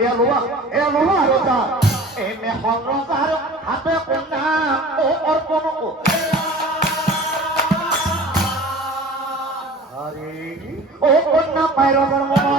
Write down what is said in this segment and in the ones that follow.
Eloah রোজা এই মেহর রোজার হাতে কন্যা ও অর্পণ আরে ও কন্যা পায় রোজার মনা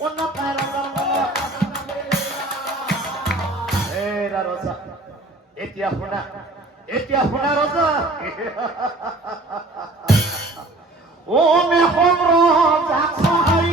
কন্যা পায় রোজার মনা এরা রোজা এতিয়া শুনা রোজা ও মেহর রোজা ছাই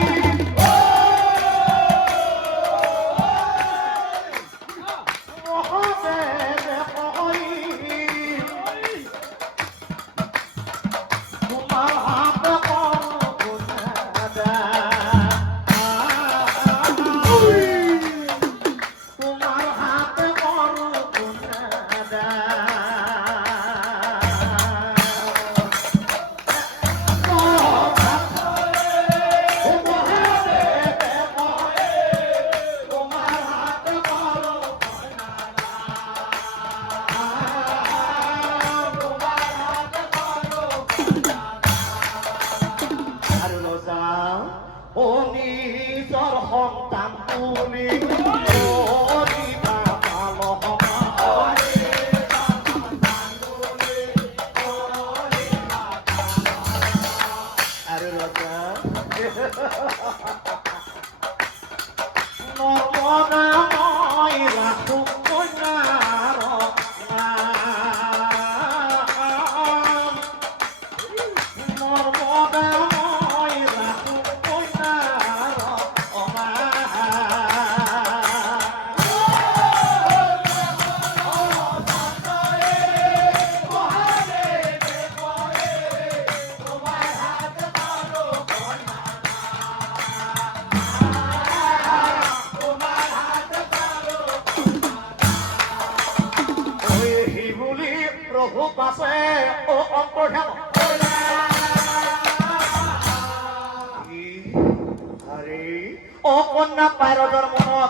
ও কন্যা পায় রোজার মনা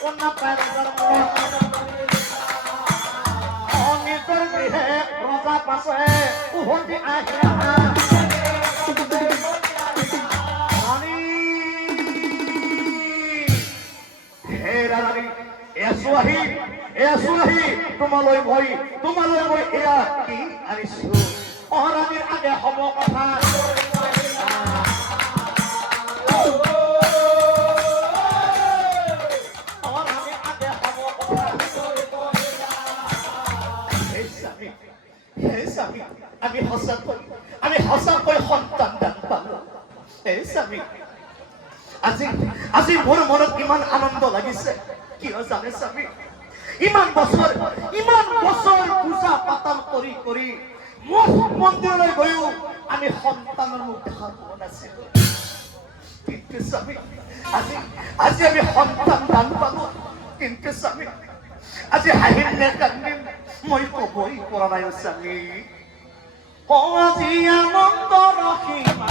কন্যা পায় রোজার মনা অনিতর গৃহে রোজা পাশে উহতি আহে হে রানী এসুহি তোমালৈ মই এয়া কি আনিছো অৰাণীৰ আগে হব কথা আমি সঁচাকৈ সন্তান দান পালো হে স্বামী আজি মোৰ মনত ইমান আনন্দ লাগিছে কিয় জানে স্বামী ইমান বছৰ পূজা পাতল কৰি মন্দিৰলৈ গৈও আমি সন্তানৰ মুখ দেখা পোৱা নাছিলো কিন্তু স্বামী আজি আমি সন্তান দান পালো কিন্তু স্বামী আজি হাঁহিম নে কান্দিম মই কবই পৰা নাই স্বামী আজি আনন্দ ৰখিমা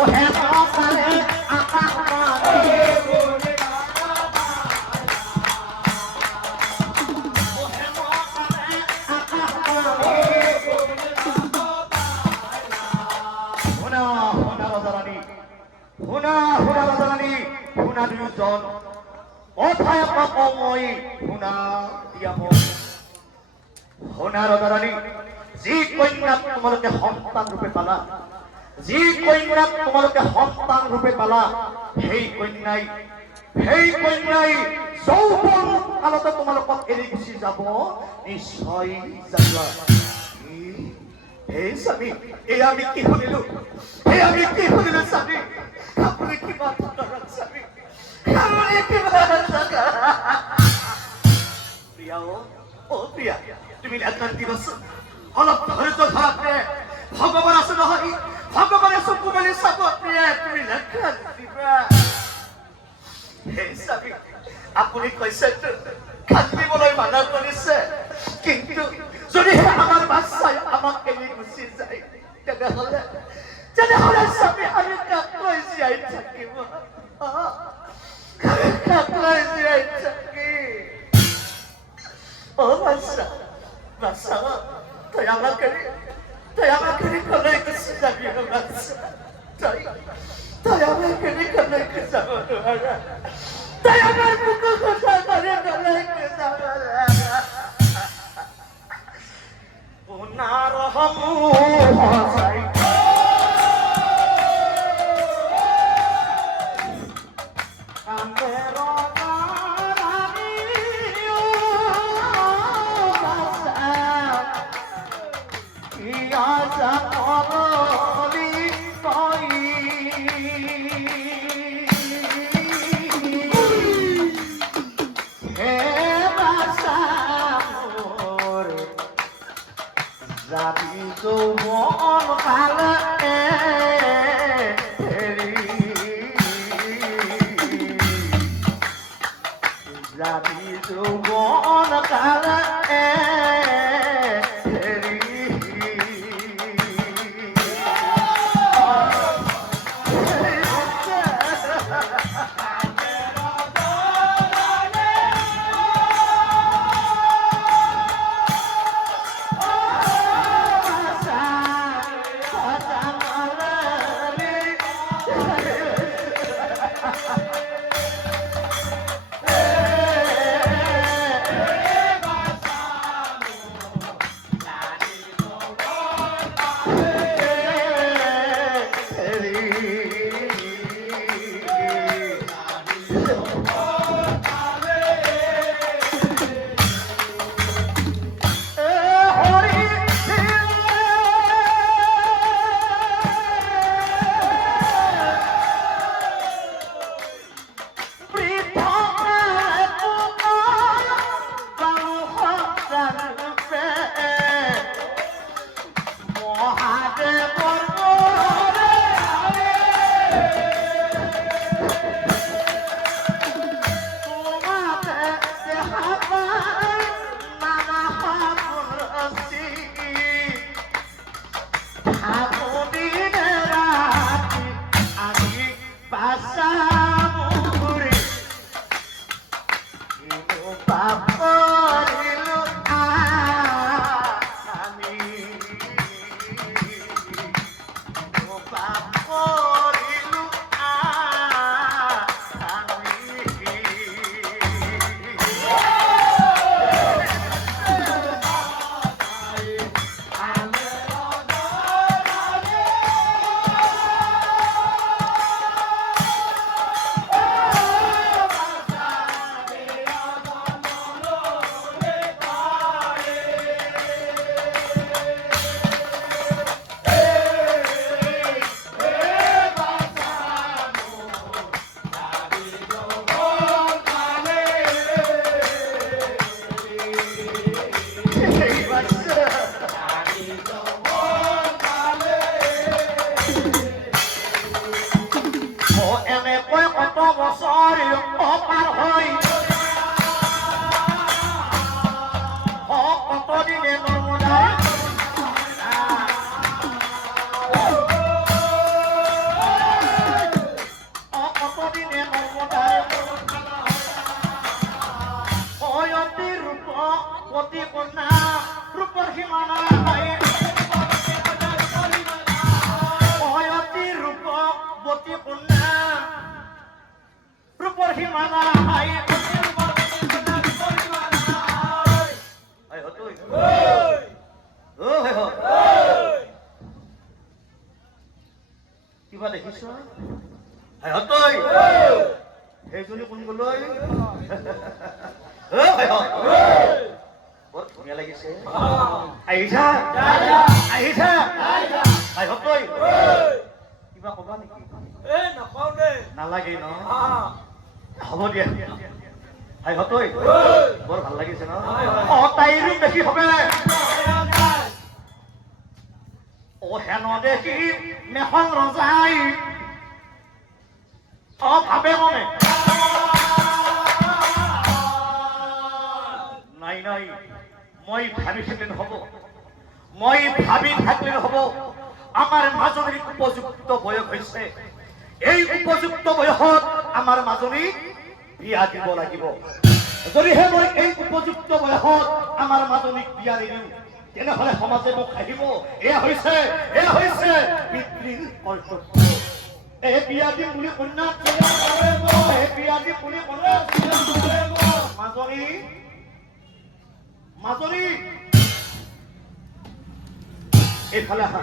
ও হে মকালে আকাশ পানে শুনা ৰাজাৰাণী শুনা দুয়োজন অথায় পাপময়ী শুনা দিয়া মোক শুনা ৰাজাৰাণী যি কন্যাক তোমালোকে সন্তান ৰূপে পালা যি কন্যাক তোমালোকে সন্তান ৰূপে পালা সেই কন্যাই যৌৱন কালতে তোমালোকক এৰি গুচি যাব নিশ্চয় জানিবা হে স্বামী এই আমি কি শুনিলো স্বামী আপুনি কিবা স্বামী প্ৰিয়া অ প্ৰিয়া তুমি লেখান দিবাচোন অলপ ধৈৰ্য ধৰাতে ভগৱান আছে নহয় ভগৱানে চকু মেলি চাব প্ৰিয়া তুমি লেখান দিবা হে স্বামী আপুনি কৈছে কান্দিবলৈ মানা কৰিছে কিন্তু যদিহে আমাৰ বাচ্চাই আমাক এৰি গুচি যায় তেনেহলে স্বামী আমি কাকলৈ জীয়াই থাকিম জীয়াই থাকিম ও বাচ্চা তই আমাকে কলৈ গুচি যাবি বাচ্চা তই আমাকে কলৈ যাব নোৱাৰা তই আমাৰ বুকু কথা কৰে কলৈ যাব ওনাৰ হসাই যাবি যৌৱন কালে যাবি যৌৱন কালে পাইছ তই সেইজনী কোন গলৈ বৰ ধুনীয়া লাগিছে আহিছা আহিছা তই কিবা কবা নেকি নালাগে ন হ'ব দিয়া তই বৰ ভাল লাগিছে ন তাইৰো বেছি হবে হেন দেখি মেখন ৰজাই ভাবে মনে নাই নাই মই ভাবি থাকিলে নহব মই ভাবি থাকিলে নহব আমাৰ মাজনীৰ উপযুক্ত বয়স হৈছে এই উপযুক্ত বয়সত আমাৰ মাজনীক বিয়া দিব লাগিব যদিহে মই এই উপযুক্ত বয়সত আমাৰ মাজনীক বিয়া নিদিওঁ তেনেহলে সমাজে মোক আহিব এয়া হৈছে পিতৃৰ কৰ্তব্য বিয়া দিম বুলি কন্যা বিয়া দিম বুলি কন্যা মাজনী এইফালে আহা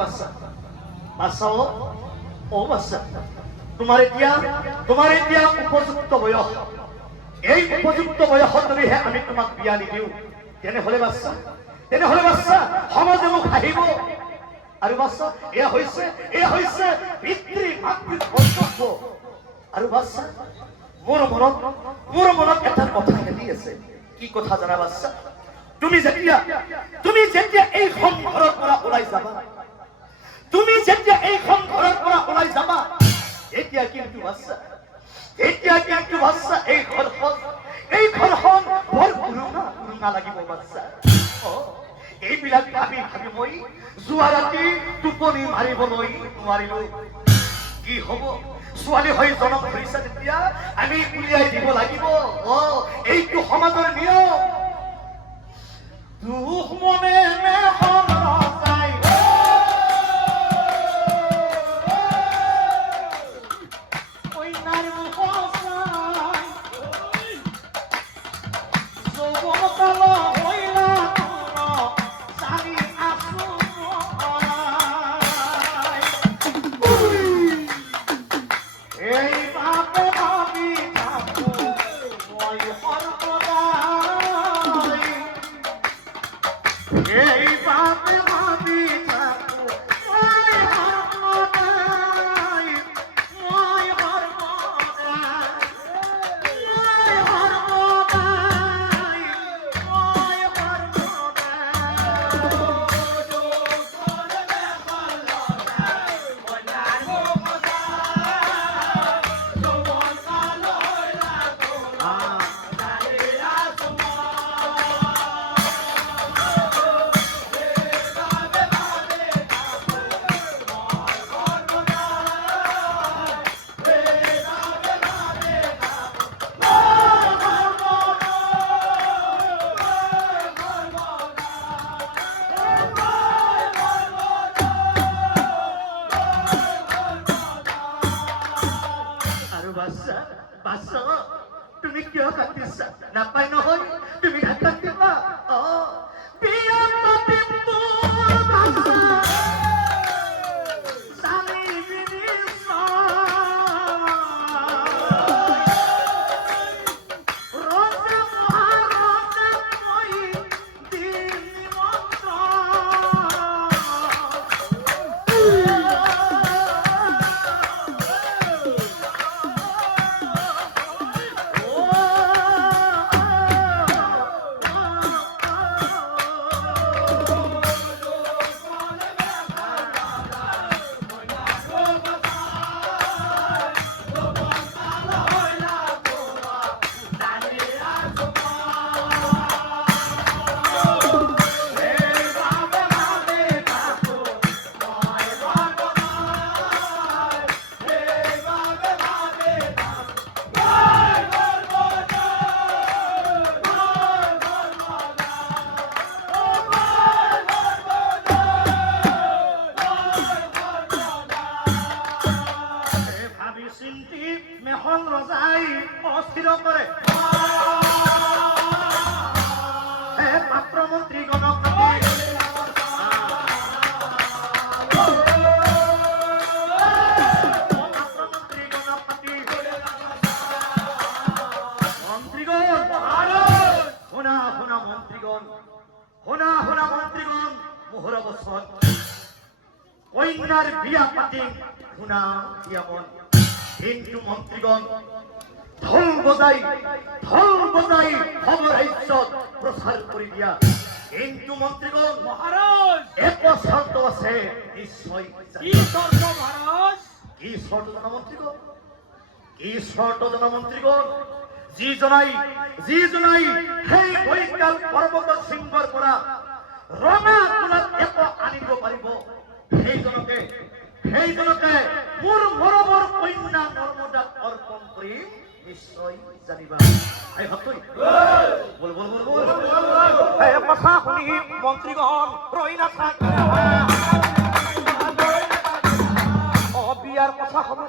বাচ্চা বাচ্চা তোমাৰ এতিয়া উপযুক্ত বয়স এই উপযুক্ত বয়সত যদিহে আমি তোমাক বিয়া নিদিওঁ তেনেহলে বাচ্চা সমাজে মোক হাঁহিব আৰু বাচ্চা এয়া হৈছে পিতৃ মাতৃৰ কৰ্তব্য আৰু বাচ্চা মোৰ মনত এটা কথা খেলি আছে কি কথা জানা বাচ্চা তুমি যেতিয়া এইখন ঘৰৰ পৰা ওলাই যাবা এতিয়া কিন্তু বাচ্চা এই ঘৰখন বৰ পুৰণা লাগিব বাচ্চা এইবিলাক ভাবি মই যোৱা ৰাতি টোপনি মাৰিবলৈ নোৱাৰিলো কি হব ছোৱালী হৈ জনম ধৰিছা তেতিয়া আমি উলিয়াই দিব লাগিব এইটো সমাজৰ নিয়ম দুখ মনে তুমি কিয় কাটিছা নাপাই নহয় তুমি নাকাটিবা বিয়া পাতিম পাত্র মন্ত্রী গণক বিয়া পাতিম শুনা দিয়ামন কিন্তু মন্ত্রীগণ ঢোল বজাই খবর ইজ্জত প্রচার করে দিয়া কিন্তু মন্ত্রীগণ মহারাজ এক শর্ত আছে নিশ্চয় কি শর্ত মহারাজ কি শর্ত জনমন্ত্রীগণ কি শর্ত জনমন্ত্রীগণ যি জনাই সেই বৈকাল পর্বত শৃঙ্গৰ পৰা ৰঙা তুলাত এক আনিব পাৰিব সেইজনকে মোৰ মৰমৰ কন্যা নৰ্মদাক অৰ্পণ কৰি নিশ্চয় জানিবা আই হতই বল এই কথা শুনি মন্ত্ৰীগণ ৰৈ নাথাকে বিয়াৰ কথা খবৰ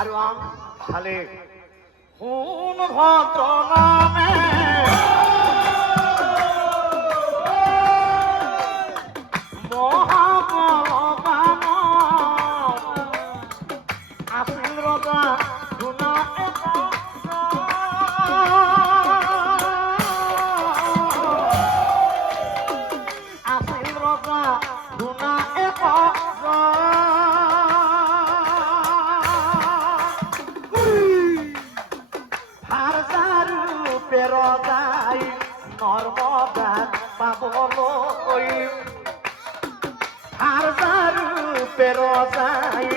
আৰু আম ভালে শুন ভদ্ৰ নামে মহাবলবান আছিল ৰজা ধুনা রজাই নর্মদাত পাবলৈ হাজারূপে রজাই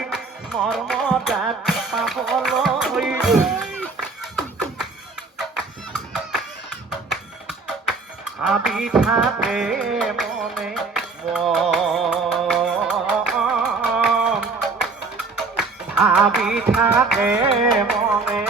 নর্মদাত পাবলৈ ভাবি থাকে মনে ভাবি থাকে মনে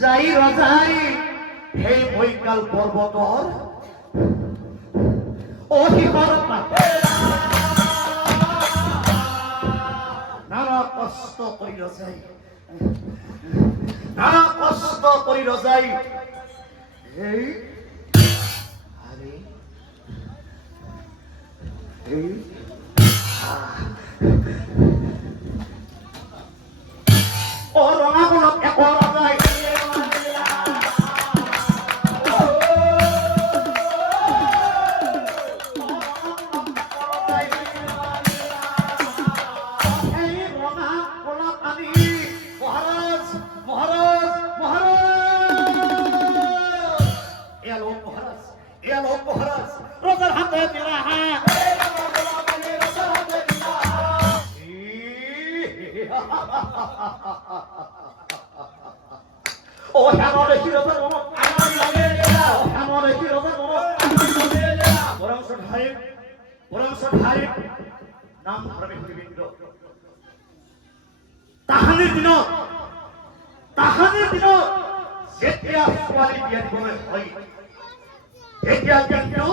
যাই রজাই সেই বৈকাল পৰ্বতৰ অহিকৰ নানা কষ্ট কৰি ৰজাই এই ও ৰঙাগুণত এক ৰজাই অ হেমৰে শিৰতৰ মনত আমাৰ লাগে দেয়া হেমৰে শিৰতৰ মনত আমাৰ লাগে দেয়া বৰং সধাই নাম ধৰ্মে হৰিবিন্দ তাহানিৰ দিনত যেতিয়া ছোৱালী বিয়া দিবলৈ হয় তেতিয়া কিন্তু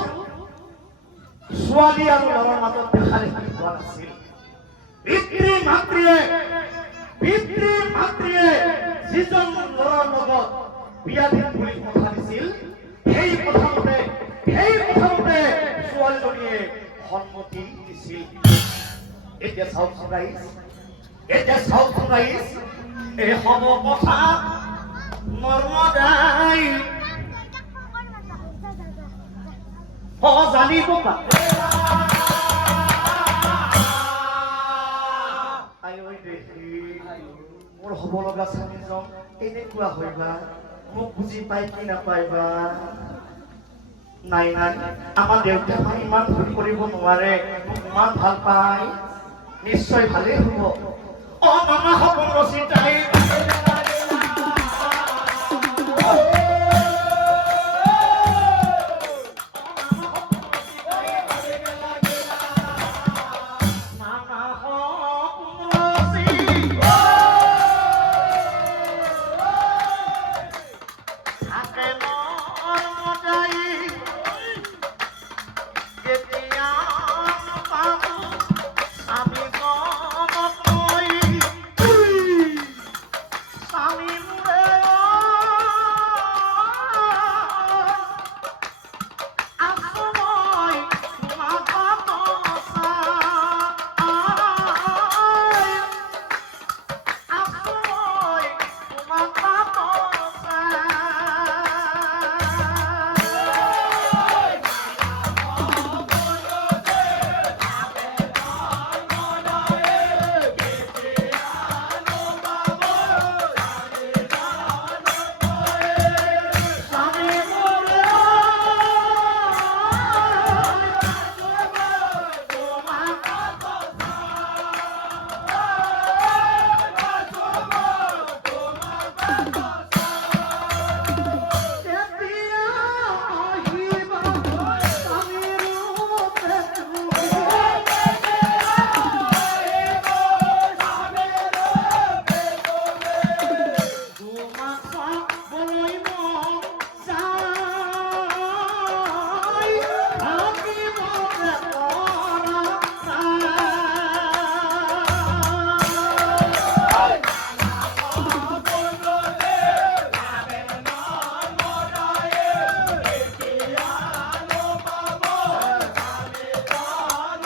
ছোৱালী আৰু ল'ৰাৰ মাজত দেখা দেখি হোৱা নাছিল পিতৃ মাতৃয়ে যিজন ল'ৰাৰ লগত বিয়া দিম বুলি কথা দিছিল সেই কথামতে ছোৱালীজনীয়ে সন্মতি দিছিল এতিয়া চাওকচোন গাইছ এই হ'ব কথা নৰ্মদাই জানিব মোৰ হ'ব লগা স্বামীজন এনেকুৱা হয়বা মোক বুজি পাই কি নাপাইবা নাই আমাৰ দেউতাই মই ইমান ভুল কৰিব নোৱাৰে মোক ইমান ভাল পায় নিশ্চয় ভালেই হ'ব অ মামা সপোন ৰচিতাই